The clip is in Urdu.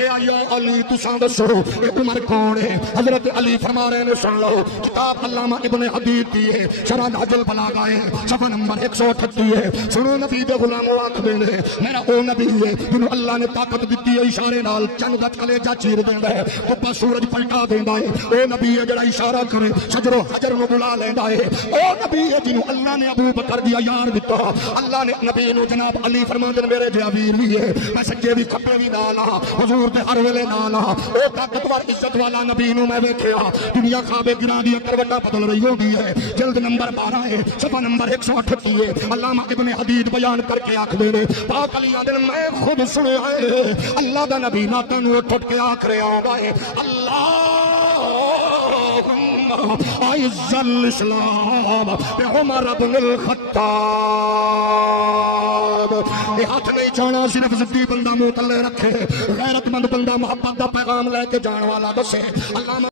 آخیا یا علی تساں دسو اے عمر کون ہے؟ حضرت علی فرما رہے ہیں سن لو، کتاب علامہ ابن حدید دی ہے، شرح نہج البلاغہ ہے، صفحہ نمبر 138 ہے۔ سنو نبی دے غلاموں آکھدے نے میرا او نبی ہے جنوں اللہ نے طاقت دتی ہے اشارے نال چند دا کلیجہ چیر دیندا ہے، اوپر سورج پلٹا دیندا ہے۔ او نبی ہے جڑا اشارہ کرے شجر و حجر نو بلا لیندا ہے۔ او نبی ہے جنوں اللہ نے ابو بکر دی یار دتا، اللہ نے نبی نو جناب علی فرماندے میرے جا ویر بھی ہے، میں سجے بھی کھبے بھی نال ہاں، حضور دے ہر ویلے نال ہاں۔ او طاقتور عزت والا نبی نو میں ویکھیا، دنیا خوابے گراں دی کروٹاں بدل رہی ہوندی ہے۔ جلد نمبر 12 ہے، صفحہ نمبر 138 ہے۔ علامہ ابن حدید بیان کر کے آکھدے نے پاک علی آندے میں خود سنیا ہے اللہ دا نبی ناتاں نو اٹھ کے آکھ رہا ہوندا ہے اعز الاسلام بعمر بن الخطاب۔ یہ ہاتھ نہیں جانا صرف ضدی بندہ منہ تلے رکھے، غیرت مند بندہ محبت دا پیغام لے کے جان والا دسے۔ علامہ